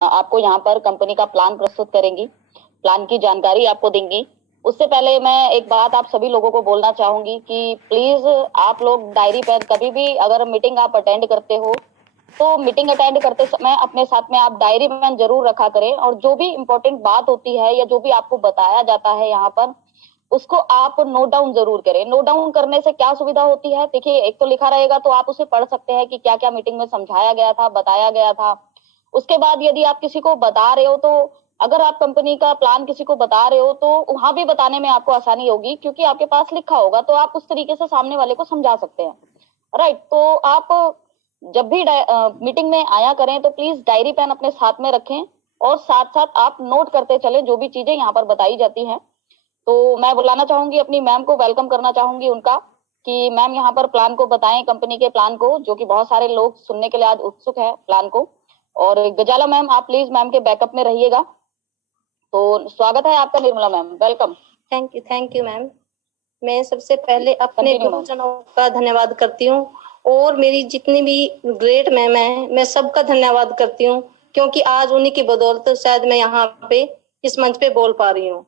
आपको यहाँ पर कंपनी का प्लान प्रस्तुत करेंगी, प्लान की जानकारी आपको देंगी। उससे पहले मैं एक बात आप सभी लोगों को बोलना चाहूंगी कि प्लीज आप लोग डायरी पेन, कभी भी अगर मीटिंग आप अटेंड करते हो तो मीटिंग अटेंड करते समय अपने साथ में आप डायरी पेन जरूर रखा करें, और जो भी इंपॉर्टेंट बात होती है या जो भी आपको बताया जाता है यहाँ पर, उसको आप नोट डाउन जरूर करें। नोट डाउन करने से क्या सुविधा होती है, देखिए एक तो लिखा रहेगा तो आप उसे पढ़ सकते हैं कि क्या क्या मीटिंग में समझाया गया था, बताया गया था। उसके बाद यदि आप किसी को बता रहे हो तो अगर आप कंपनी का प्लान किसी को बता रहे हो तो वहां भी बताने में आपको आसानी होगी, क्योंकि आपके पास लिखा होगा तो आप उस तरीके से सामने वाले को समझा सकते हैं। राइट, तो आप जब भी मीटिंग में आया करें तो प्लीज डायरी पेन अपने साथ में रखें और साथ साथ आप नोट करते चलें जो भी चीजें यहाँ पर बताई जाती हैं। तो मैं बुलाना चाहूंगी अपनी मैम को, वेलकम करना चाहूंगी उनका कि मैम यहाँ पर प्लान को बताएं, कंपनी के प्लान को, जो कि बहुत सारे लोग सुनने के लिए आज उत्सुक है प्लान को। और गजाला मैम, आप प्लीज मैम के बैकअप में रहिएगा। तो स्वागत है आपका Nirmala ma'am, welcome. Thank you ma'am. मैं सबसे पहले अपने Continue, गुरुजनों का धन्यवाद करती हूँ और मेरी जितनी भी ग्रेट मैम है मैं सबका धन्यवाद करती हूँ, क्योंकि आज उन्हीं की बदौलत शायद मैं यहाँ पे इस मंच पे बोल पा रही हूँ।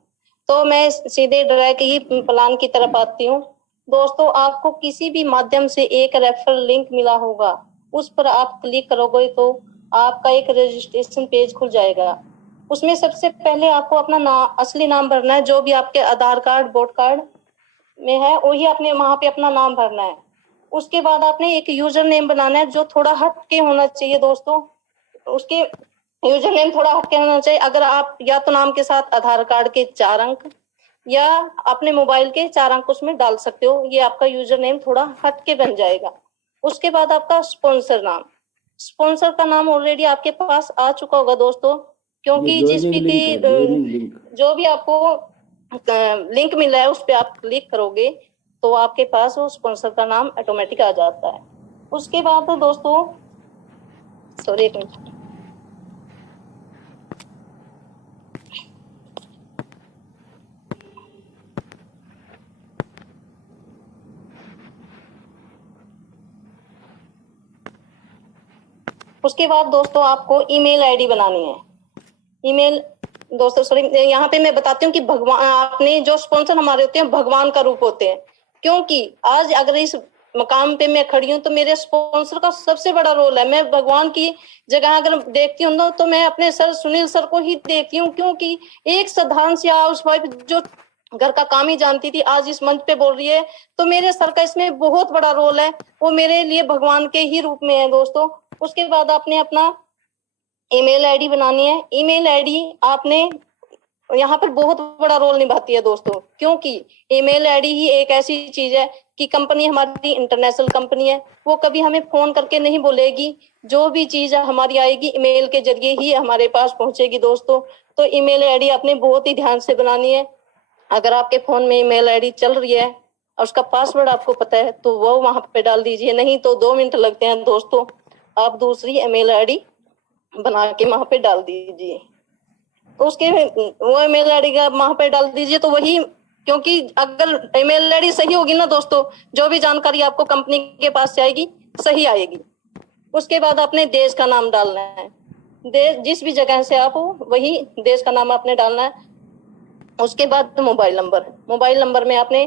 तो मैं सीधे डायरेक्ट ही प्लान की तरफ आती हूँ। दोस्तों, आपको किसी भी माध्यम से एक रेफरल लिंक मिला होगा, उस पर आप क्लिक करोगे तो आपका एक रजिस्ट्रेशन पेज खुल जाएगा। उसमें सबसे पहले आपको अपना असली नाम भरना है, जो भी आपके आधार कार्ड वोट कार्ड में है वही आपने वहां पे अपना नाम भरना है। उसके बाद आपने एक यूजर नेम बनाना है जो थोड़ा हट के होना चाहिए दोस्तों। उसके यूजर नेम थोड़ा हट के होना चाहिए। अगर आप या तो नाम के साथ आधार कार्ड के 4 अंक या अपने मोबाइल के 4 अंक उसमें डाल सकते हो, ये आपका यूजर नेम थोड़ा हट के बन जाएगा। उसके बाद आपका स्पॉन्सर नाम, स्पॉन्सर का नाम ऑलरेडी आपके पास आ चुका होगा दोस्तों, क्योंकि जिस भी जो भी आपको लिंक मिला है उस पर आप क्लिक करोगे तो आपके पास वो स्पॉन्सर का नाम ऑटोमेटिक आ जाता है। उसके बाद तो दोस्तों सॉरी एक मिनट, उसके बाद दोस्तों आपको ईमेल आईडी बनानी है। ईमेल दोस्तों सॉरी, यहाँ पे मैं बताती हूँ कि भगवान, आपने जो स्पॉन्सर हमारे होते हैं भगवान का रूप होते हैं, क्योंकि आज अगर इस मकाम पे मैं खड़ी हूँ तो मेरे स्पॉन्सर का सबसे बड़ा रोल है। मैं भगवान की जगह अगर देखती हूँ तो मैं अपने सर सुनील सर को ही देखती हूँ, क्योंकि एक साधारण सी हाउस वाइफ जो घर का काम ही जानती थी आज इस मंच पे बोल रही है, तो मेरे सर का इसमें बहुत बड़ा रोल है। वो मेरे लिए भगवान के ही रूप में है दोस्तों। उसके बाद आपने अपना ईमेल आईडी बनानी है। ईमेल आईडी आपने यहाँ पर बहुत बड़ा रोल निभाती है दोस्तों, क्योंकि ईमेल आईडी ही एक ऐसी चीज है कि कंपनी हमारी इंटरनेशनल कंपनी है, वो कभी हमें फोन करके नहीं बोलेगी। जो भी चीज हमारी आएगी ईमेल के जरिए ही हमारे पास पहुंचेगी दोस्तों। तो ईमेल आईडी आपने बहुत ही ध्यान से बनानी है। अगर आपके फोन में ईमेल आईडी चल रही है और उसका पासवर्ड आपको पता है तो वो वहां पे डाल दीजिए, नहीं तो 2 मिनट लगते हैं दोस्तों, आप दूसरी ईमेल आईडी बना के वहां पे डाल दीजिए। तो उसके वो ईमेल आईडी का वहां पे डाल दीजिए तो वही, क्योंकि अगर ईमेल आईडी सही होगी ना दोस्तों, जो भी जानकारी आपको कंपनी के पास से आएगी सही आएगी। उसके बाद अपने देश का नाम डालना है। देश जिस भी जगह से आप हो वही देश का नाम आपने डालना है। उसके बाद मोबाइल नंबर में आपने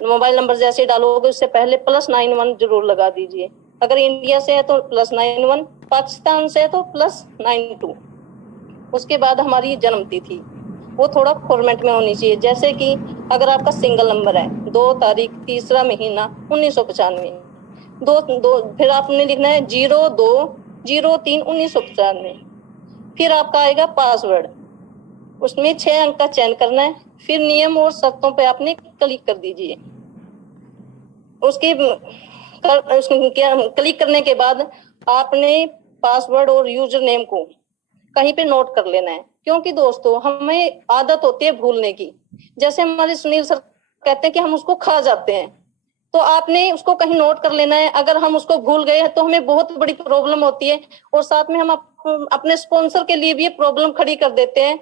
मोबाइल नंबर जैसे डालोगे उससे पहले +91 जरूर लगा दीजिए। अगर इंडिया से है तो +91, पाकिस्तान से है तो +92। उसके बाद हमारी जन्म तिथि वो थोड़ा फॉर्मेट में होनी चाहिए, जैसे कि अगर आपका सिंगल नंबर है 2 तारीख 3रा महीना 1995, फिर आपने लिखना है 02/03/1995। फिर आपका आएगा पासवर्ड, उसमें 6 अंक का चयन करना है। फिर नियम और शर्तों पे आपने क्लिक कर दीजिए। उसके क्लिक करने के बाद आपने पासवर्ड और यूजर नेम को कहीं पे नोट कर लेना है, क्योंकि दोस्तों हमें आदत होती है भूलने की। जैसे हमारे सुनील सर कहते हैं कि हम उसको खा जाते हैं, तो आपने उसको कहीं नोट कर लेना है। अगर हम उसको भूल गए तो हमें बहुत बड़ी प्रॉब्लम होती है, और साथ में हम अपने स्पॉन्सर के लिए भी ये प्रॉब्लम खड़ी कर देते हैं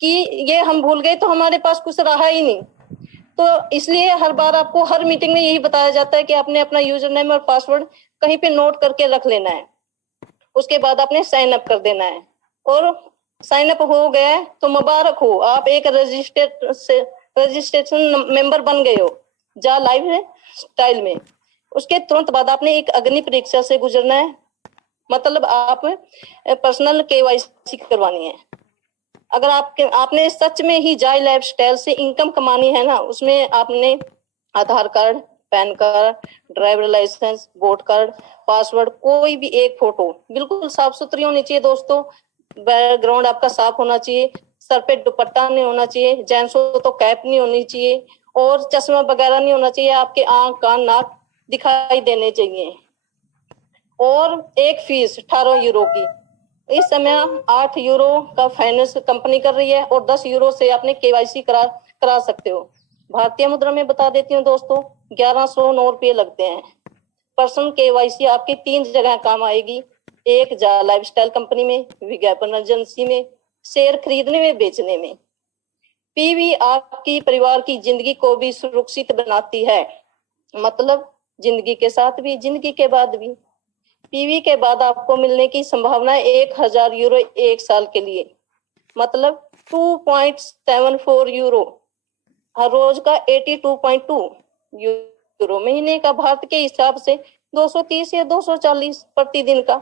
कि ये हम भूल गए तो हमारे पास कुछ रहा ही नहीं। तो इसलिए हर बार आपको हर मीटिंग में यही बताया जाता है कि आपने अपना यूजर नेम और पासवर्ड कहीं पे नोट करके रख लेना है। उसके बाद आपने साइन अप कर देना है। और साइन अप हो गया है तो मुबारक हो, आप एक रजिस्ट्रेशन मेंबर बन गए हो जा लाइफ स्टाइल में। उसके तुरंत बाद आपने एक अग्नि परीक्षा से गुजरना है, मतलब आप पर्सनल केवाईसी करवानी है। अगर आपने सच में ही जाय लाइफस्टाइल से इनकम कमानी है ना, उसमें आपने Aadhaar card, PAN card, driver licence, vote card, password, कोई भी एक फोटो बिल्कुल साफ सुथरी होनी चाहिए दोस्तों। बैकग्राउंड आपका साफ होना चाहिए, सर पे दुपट्टा नहीं होना चाहिए, जेंट्स हो तो कैप नहीं होनी चाहिए, और चश्मा वगैरह नहीं होना चाहिए, आपके आंख कान नाक दिखाई देने चाहिए। और एक फीस 18 यूरो की, इस समय 8 यूरो का फाइनेंस कंपनी कर रही है, और 10 यूरो से आपने केवाईसी करा सकते हो। भारतीय मुद्रा में बता देती हूँ दोस्तों, 1109 रुपये लगते हैं। पर्सनल केवाईसी आपकी 3 जगह काम आएगी, एक जा लाइफस्टाइल कंपनी में, विज्ञापन एजेंसी में, शेयर खरीदने में बेचने में। पीवी आपकी परिवार की जिंदगी को भी सुरक्षित बनाती है, मतलब जिंदगी के साथ भी, जिंदगी के बाद भी। पीवी के बाद आपको मिलने की संभावना है 1000 यूरो एक साल के लिए, मतलब 2.74 यूरो, हर रोज का 82.2 यूरो, महीने का भारत के हिसाब से 230 या 240 प्रतिदिन का।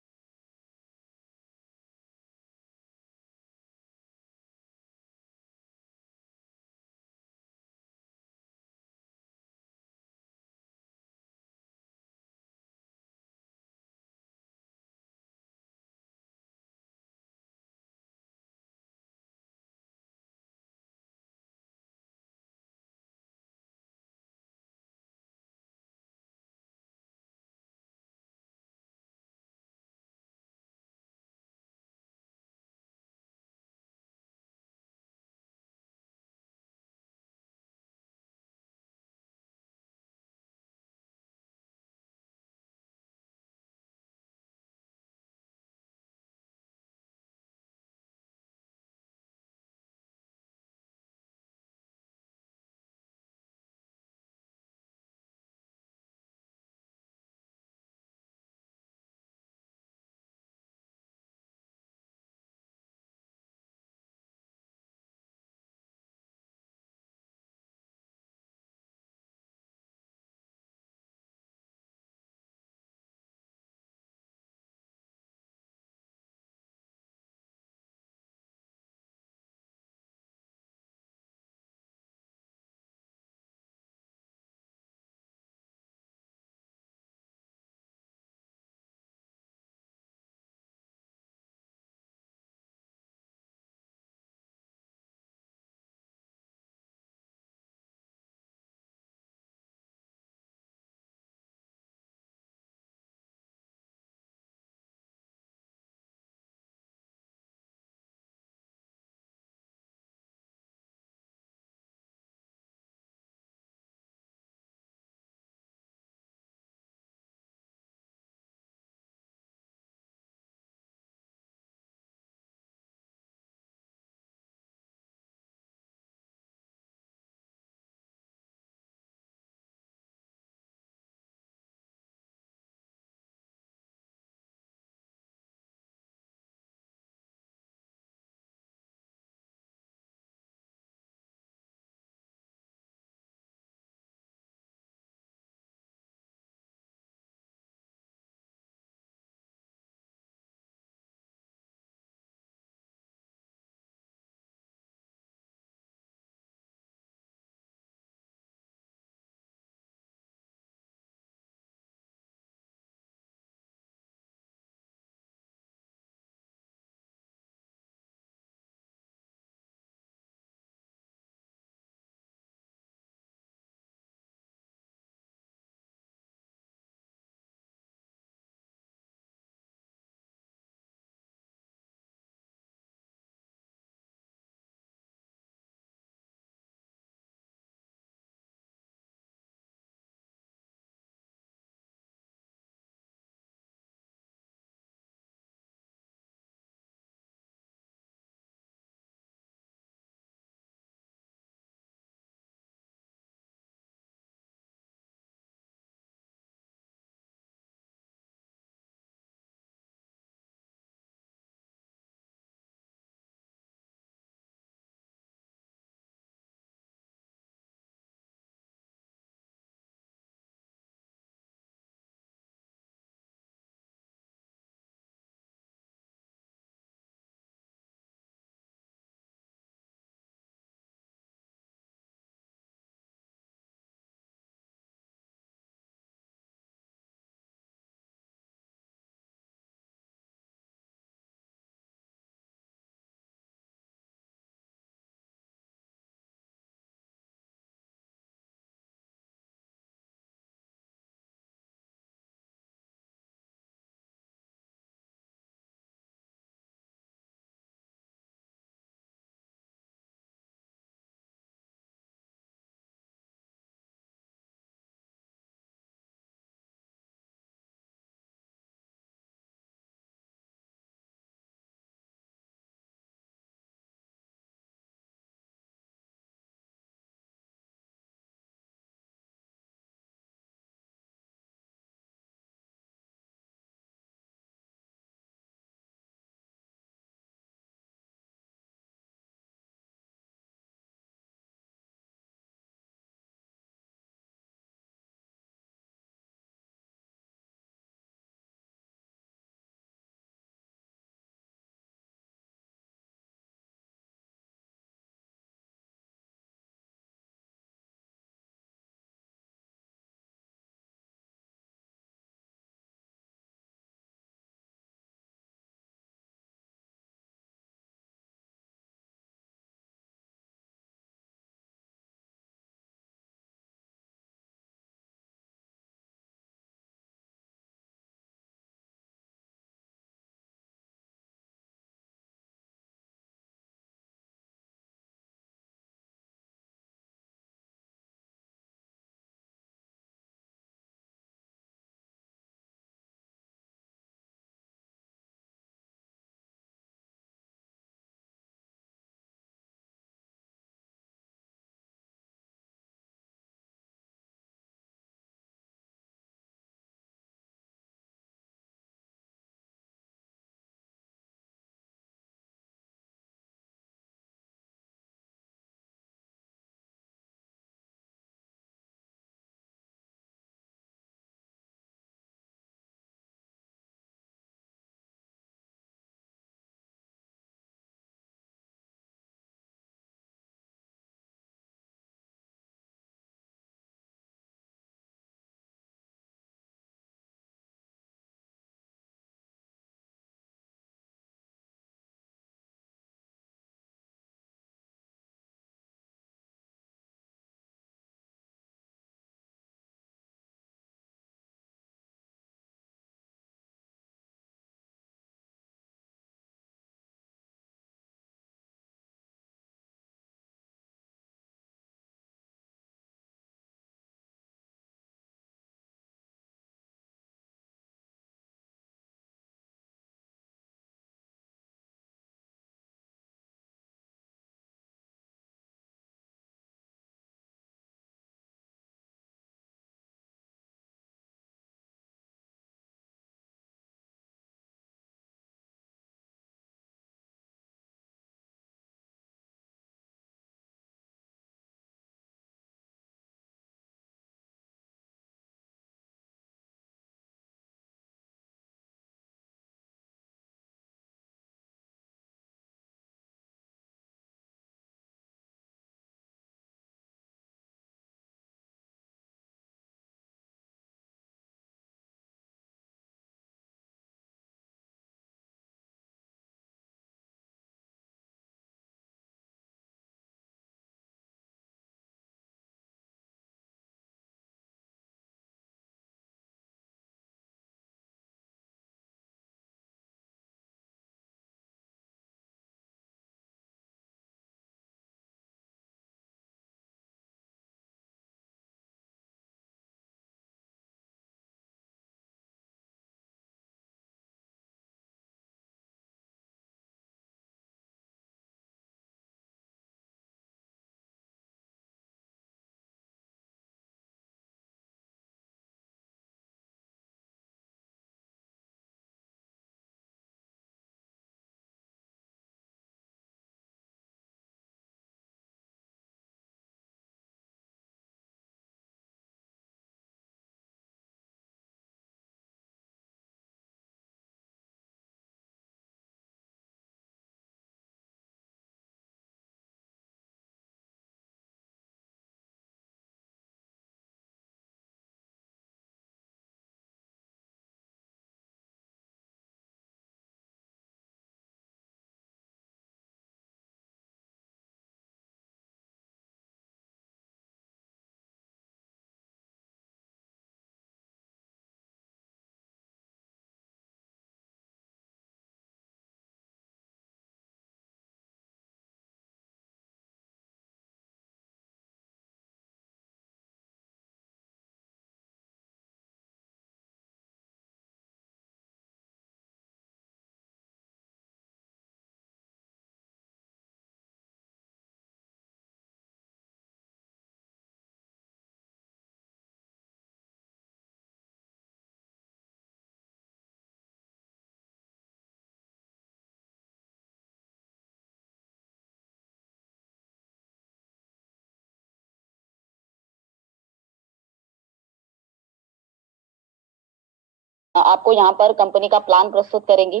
आपको यहाँ पर कंपनी का प्लान प्रस्तुत करेंगी,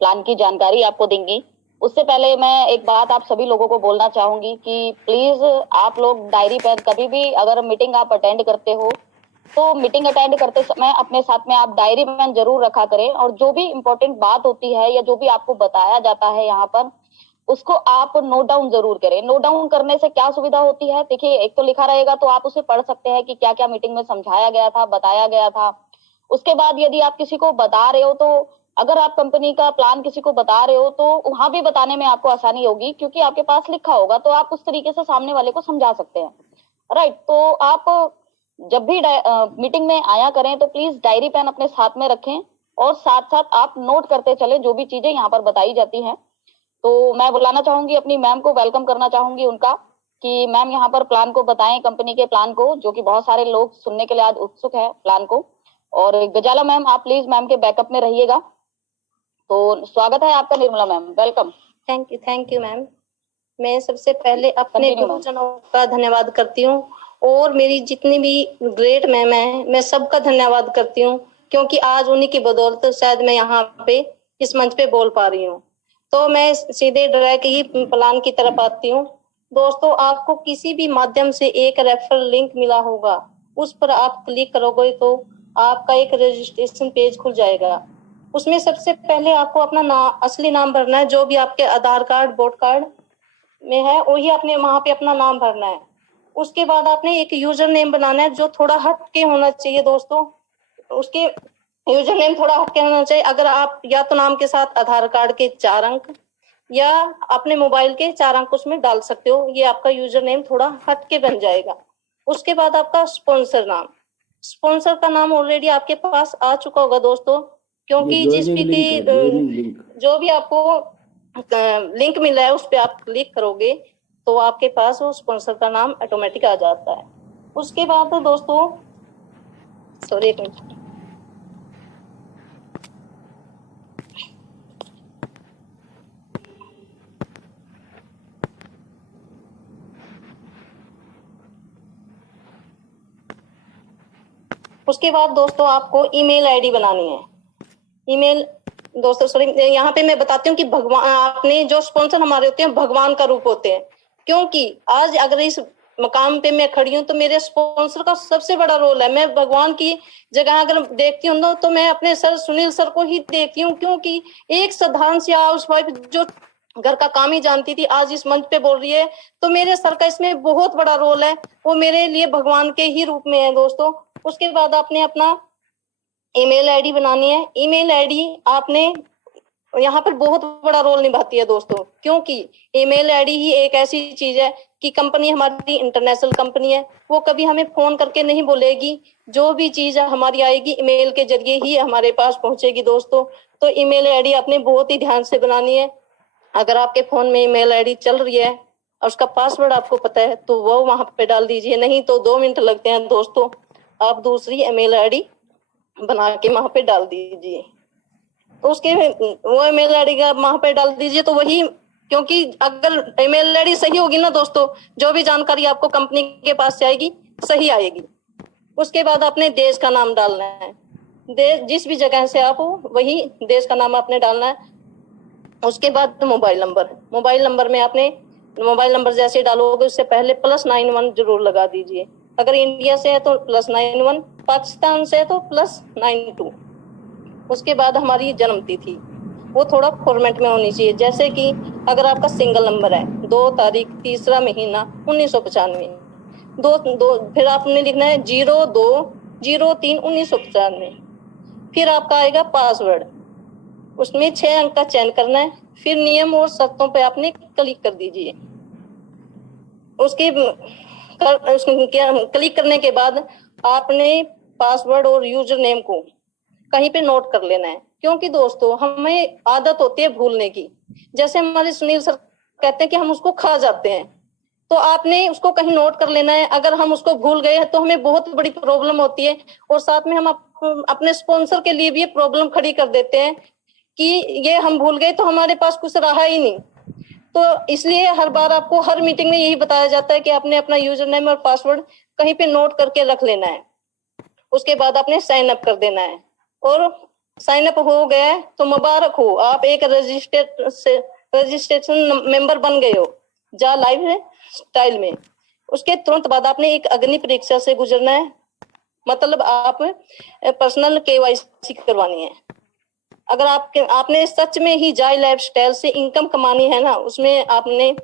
प्लान की जानकारी आपको देंगी। उससे पहले मैं एक बात आप सभी लोगों को बोलना चाहूंगी कि प्लीज आप लोग डायरी पेन कभी भी अगर मीटिंग आप अटेंड करते हो तो मीटिंग अटेंड करते समय अपने साथ में आप डायरी पेन जरूर रखा करें, और जो भी इंपॉर्टेंट बात होती है या जो भी आपको बताया जाता है यहाँ पर उसको आप नोट डाउन जरूर करें। नोट डाउन करने से क्या सुविधा होती है, देखिए एक तो लिखा रहेगा तो आप उसे पढ़ सकते हैं कि क्या क्या मीटिंग में समझाया गया था, बताया गया था। उसके बाद यदि आप किसी को बता रहे हो तो अगर आप कंपनी का प्लान किसी को बता रहे हो तो वहां भी बताने में आपको आसानी होगी, क्योंकि आपके पास लिखा होगा तो आप उस तरीके से सामने वाले को समझा सकते हैं। राइट, तो आप जब भी मीटिंग में आया करें तो प्लीज डायरी पेन अपने साथ में रखें और साथ साथ आप नोट करते चले जो भी चीजें यहाँ पर बताई जाती हैं। तो मैं बुलाना चाहूंगी अपनी मैम को, वेलकम करना चाहूंगी उनका कि मैम यहाँ पर प्लान को बताएं, कंपनी के प्लान को, जो कि बहुत सारे लोग सुनने के लिए आज उत्सुक है प्लान को। और गजाला मैम, आप प्लीज मैम के बैकअप में रहिएगा। तो स्वागत है आपका Nirmala ma'am, welcome. Thank you ma'am. मैं सबसे पहले अपने Continue, गुरुजनों का धन्यवाद करती हूँ और मेरी जितनी भी ग्रेट मैम है मैं सबका धन्यवाद करती हूँ, क्योंकि आज उन्हीं की बदौलत शायद मैं यहाँ पे इस मंच पे बोल पा रही हूँ। तो मैं सीधे डायरेक्ट ही प्लान की तरफ आती हूँ। दोस्तों, आपको किसी भी माध्यम से एक रेफरल लिंक मिला होगा, उस पर आप क्लिक करोगे तो आपका एक रजिस्ट्रेशन पेज खुल जाएगा। उसमें सबसे पहले आपको अपना असली नाम भरना है, जो भी आपके आधार कार्ड वोट कार्ड में है वही आपने वहां पे अपना नाम भरना है। उसके बाद आपने एक यूजर नेम बनाना है जो थोड़ा हट के होना चाहिए दोस्तों। उसके यूजर नेम थोड़ा हट के होना चाहिए। अगर आप या तो नाम के साथ आधार कार्ड के 4 अंक या अपने मोबाइल के 4 अंक उसमें डाल सकते हो, ये आपका यूजर नेम थोड़ा हट के बन जाएगा। उसके बाद आपका स्पॉन्सर नाम, स्पॉन्सर का नाम ऑलरेडी आपके पास आ चुका होगा दोस्तों, क्योंकि जिस भी जो भी आपको लिंक मिला है उस पर आप क्लिक करोगे तो आपके पास वो स्पॉन्सर का नाम ऑटोमेटिक आ जाता है। उसके बाद तो दोस्तों सॉरी एक मिनट, उसके बाद दोस्तों आपको ईमेल आईडी बनानी है। ईमेल दोस्तों सॉरी, यहाँ पे मैं बताती हूँ कि भगवान, आपने जो स्पॉन्सर हमारे होते हैं भगवान का रूप होते हैं, क्योंकि आज अगर इस मकाम पे मैं खड़ी हूँ तो मेरे स्पॉन्सर का सबसे बड़ा रोल है। मैं भगवान की जगह अगर देखती हूँ तो मैं अपने सर सुनील सर को ही देखती हूँ, क्योंकि एक साधारण सी हाउस वाइफ जो घर का काम ही जानती थी आज इस मंच पे बोल रही है, तो मेरे सर का इसमें बहुत बड़ा रोल है। वो मेरे लिए भगवान के ही रूप में है दोस्तों। उसके बाद आपने अपना ईमेल आईडी बनानी है। ईमेल आईडी आपने यहाँ पर बहुत बड़ा रोल निभाती है दोस्तों, क्योंकि ईमेल आईडी ही एक ऐसी चीज है कि कंपनी हमारी इंटरनेशनल कंपनी है, वो कभी हमें फोन करके नहीं बोलेगी। जो भी चीज हमारी आएगी ईमेल के जरिए ही हमारे पास पहुंचेगी दोस्तों। तो ईमेल आईडी आपने बहुत ही ध्यान से बनानी है। अगर आपके फोन में ईमेल आईडी चल रही है और उसका पासवर्ड आपको पता है तो वो वहां पे डाल दीजिए, नहीं तो 2 मिनट लगते हैं दोस्तों, आप दूसरी ईमेल आईडी बना के वहां पे डाल दीजिए। तो उसके वो ईमेल आईडी का वहां पे डाल दीजिए तो वही, क्योंकि अगर ईमेल आईडी सही होगी ना दोस्तों, जो भी जानकारी आपको कंपनी के पास से आएगी सही आएगी। उसके बाद अपने देश का नाम डालना है। देश जिस भी जगह से आप हो वही देश का नाम आपने डालना है। उसके बाद मोबाइल नंबर में आपने मोबाइल नंबर जैसे डालोगे उससे पहले +91 जरूर लगा दीजिए। अगर इंडिया से है तो +91, पाकिस्तान से है तो +92। उसके बाद हमारी जन्म तिथि वो थोड़ा फॉर्मेट में होनी चाहिए, जैसे कि अगर आपका सिंगल नंबर है 2 तारीख 3रा महीना 1995, फिर आपने लिखना है 02/03/1995। फिर आपका आएगा पासवर्ड, उसमें 6 अंक का चयन करना है। फिर नियम और शर्तों पे आपने क्लिक कर दीजिए। उसके क्लिक करने के बाद आपने पासवर्ड और यूजर नेम को कहीं पे नोट कर लेना है, क्योंकि दोस्तों हमें आदत होती है भूलने की। जैसे हमारे सुनील सर कहते हैं कि हम उसको खा जाते हैं, तो आपने उसको कहीं नोट कर लेना है। अगर हम उसको भूल गए तो हमें बहुत बड़ी प्रॉब्लम होती है, और साथ में हम अपने स्पॉन्सर के लिए भी ये प्रॉब्लम खड़ी कर देते हैं कि ये हम भूल गए तो हमारे पास कुछ रहा ही नहीं। तो इसलिए हर बार आपको हर मीटिंग में यही बताया जाता है कि आपने अपना यूजर नेम और पासवर्ड कहीं पे नोट करके रख लेना है। उसके बाद आपने साइन अप कर देना है। और साइन अप हो गए तो मुबारक हो, आप एक रजिस्ट्रेशन मेंबर बन गए हो जा लाइफ स्टाइल में। उसके तुरंत बाद आपने एक अग्नि परीक्षा से गुजरना है, मतलब आप पर्सनल केवाईसी करवानी है। अगर आपने सच में ही जाय लाइफस्टाइल से इनकम कमानी है ना, उसमें आपने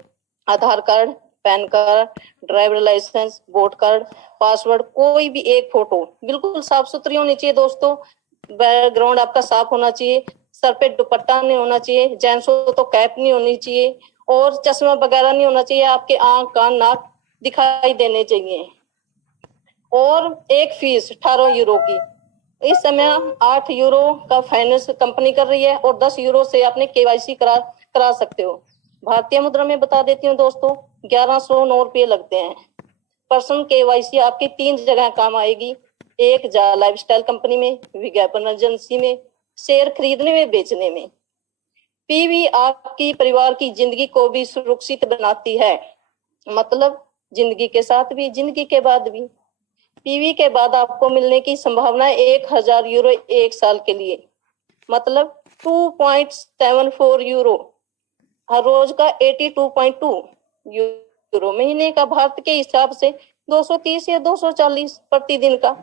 Aadhaar card, PAN card, driver licence, vote card, password, कोई भी एक फोटो बिल्कुल साफ सुथरी होनी चाहिए दोस्तों। बैकग्राउंड आपका साफ होना चाहिए, सर पे दुपट्टा नहीं होना चाहिए, जेंट्स हो तो कैप नहीं होनी चाहिए, और चश्मा वगैरह नहीं होना चाहिए, आपके आंख कान नाक दिखाई देने चाहिए। और एक फीस 18 यूरो की, इस समय 8 यूरो का फाइनेंस कंपनी कर रही है, और 10 यूरो से आपने केवाईसी करा सकते हो। भारतीय मुद्रा में बता देती हूँ दोस्तों, 1109 रुपये लगते हैं। पर्सनल केवाईसी आपकी 3 जगह काम आएगी, एक जा लाइफस्टाइल कंपनी में, विज्ञापन एजेंसी में, शेयर खरीदने में बेचने में। पीवी आपकी परिवार की जिंदगी को भी सुरक्षित बनाती है, मतलब जिंदगी के साथ भी, जिंदगी के बाद भी। पीवी के बाद आपको मिलने की संभावना 1000 यूरो एक साल के लिए, मतलब 2.74 यूरो, हर रोज का 82.2 यूरो, महीने का भारत के हिसाब से 230 या 240 प्रतिदिन का।